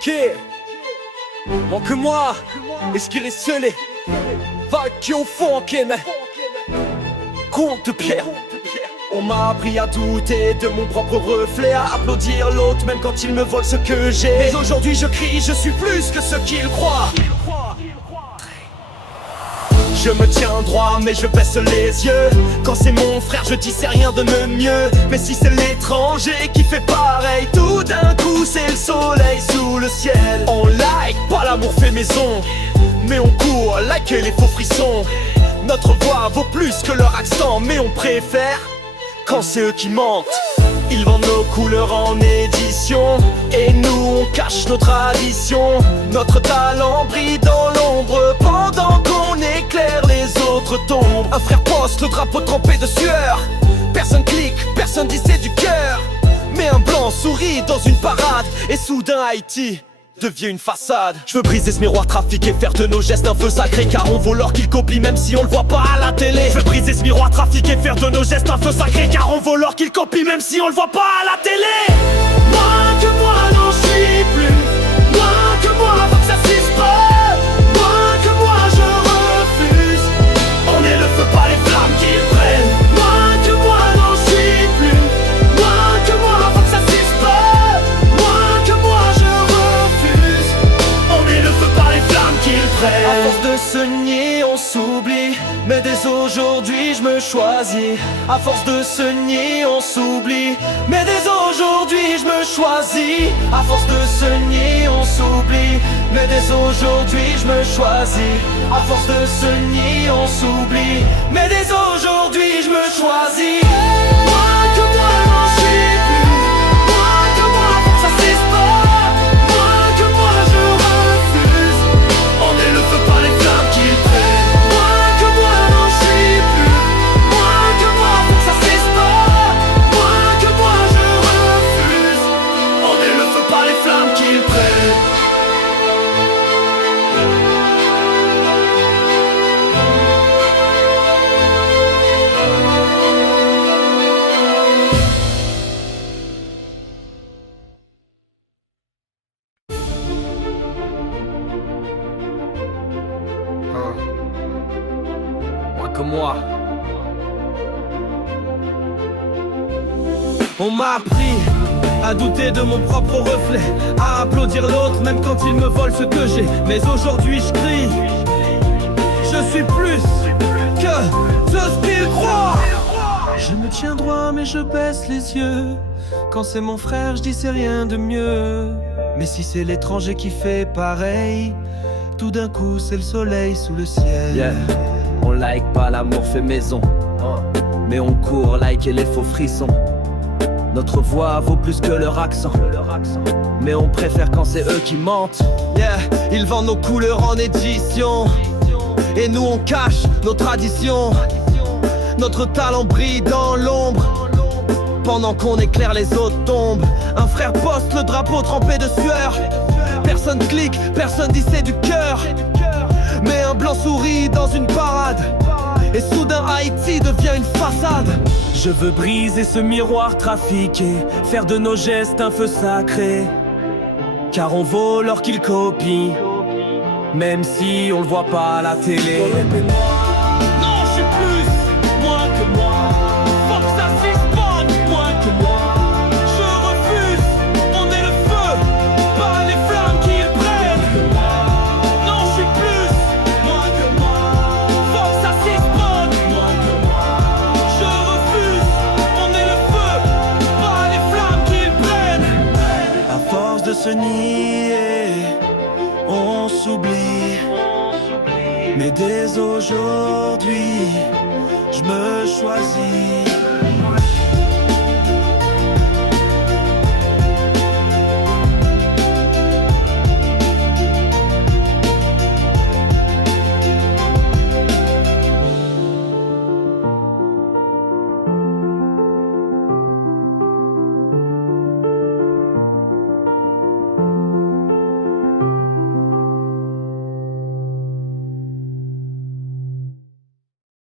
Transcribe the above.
Kid, manque moi, est-ce qu'il est scellé? Va qui au fond, Kid, compte de pierre. On m'a appris à douter de mon propre reflet, à applaudir l'autre même quand il me vole ce que j'ai. Mais aujourd'hui je crie, je suis plus que ce qu'il croit. Je me tiens droit mais je baisse les yeux. Quand c'est mon frère je dis c'est rien de mieux. Mais si c'est l'étranger qui fait pareil, tout d'un coup c'est le soleil sous le ciel. On like, pas l'amour fait maison, mais on court, like les faux frissons. Notre voix vaut plus que leur accent, mais on préfère quand c'est eux qui mentent. Ils vendent nos couleurs en édition, et nous on cache nos traditions. Notre talent brille dans l'ombre, pendant qu'on éclaire les autres tombent. Un frère poste le drapeau trempé de sueur. Personne clique, personne dit c'est du cœur. Mais un blanc sourit dans une parade, et soudain Haïti devient une façade. Je veux briser ce miroir trafiqué, faire de nos gestes un feu sacré, car on vaut l'or qu'ils copient même si on le voit pas à la télé. Je veux briser ce miroir trafiqué, faire de nos gestes un feu sacré, car on vaut l'or qu'ils copient même si on le voit pas à la télé. Moins que moi, non je suis plus. Moins que moi, faut que ça cesse pas. Moins que moi, je refuse. On est le feu, pas les flammes qui le prennent. Moins que moi, non je suis plus. Moins que moi, faut que ça cesse pas. Moins que moi, je refuse. On est le feu, pas les flammes qui le prennent. À force de se nier, on s'oublie. Mais dès aujourd'hui, je me choisis. À force de se nier, on s'oublie. Mais dès aujourd'hui, je me choisis. À force de se nier, on s'oublie. Mais dès aujourd'hui, je me choisis. À force de se nier, on s'oublie. Mais dès aujourd'hui, je me choisis. Moi que moi, non, je suis plus. Moi que moi, faut que ça cesse pas. Moi que moi, je refuse. On est le feu, pas les flammes qui le prennent. Moi que moi, non, je suis plus. Moi que moi, faut que ça cesse pas. Moi que moi, je refuse. On est le feu, pas les flammes qui le prennent. Moins que moi. On m'a appris à douter de mon propre reflet, à applaudir l'autre même quand il me vole ce que j'ai. Mais aujourd'hui je crie, je suis plus que ce qu'il croit. Je me tiens droit mais je baisse les yeux. Quand c'est mon frère je dis c'est rien de mieux. Mais si c'est l'étranger qui fait pareil, tout d'un coup c'est le soleil sous le ciel. Yeah. On like pas l'amour fait maison, mais on court like les faux frissons. Notre voix vaut plus que leur accent, mais on préfère quand c'est eux qui mentent. Yeah, ils vendent nos couleurs en édition, et nous on cache nos traditions. Notre talent brille dans l'ombre, pendant qu'on éclaire les autres tombent. Un frère poste le drapeau trempé de sueur. Personne clique, personne dit c'est du cœur. Mais un blanc sourit dans une parade, et soudain Haïti devient une façade. Je veux briser ce miroir trafiqué, faire de nos gestes un feu sacré, car on vaut l'or qu'ils copient, même si on le voit pas à la télé. Non, je suis plus, moins que moi. Faut que ça s'expande, moins que moi. Je refuse, on est le feu, pas les flammes qui le prennent. Non, je suis plus, moins que moi. Faut que ça s'expande, moins que moi. Je refuse, on est le feu, pas les flammes qui le prennent. À force de se nier, on s'oublie. Mais dès aujourd'hui, je me choisis.